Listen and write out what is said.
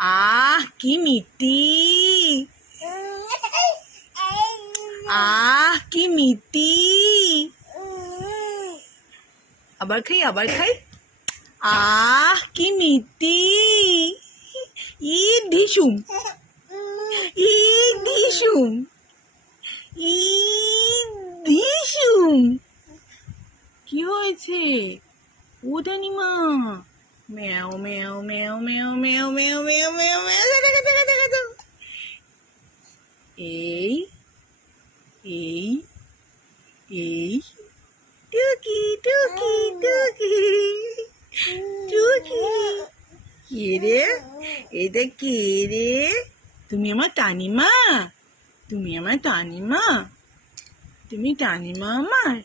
আহ কি মিষ্টি, আহ কি মিষ্টি। আবার খাই আবার খাই। আহ কি মিষ্টি। ই ঢিসুম, ই ঢিসুম, ই ঢিসুম। কি হয়েছে ও ডানিমা? ম্যাও ম্যাও ম্যাও ম্যাও ম্যাও ম্যাও ম্যাও ম্যাও ম্যাও। এই এই এই টুকি টুকি টুকি টুকি। কে রে? এটা কে রে? তুমি আমার টানিমা? তুমি আমার টানিমা? তুমি টানিমা আমার?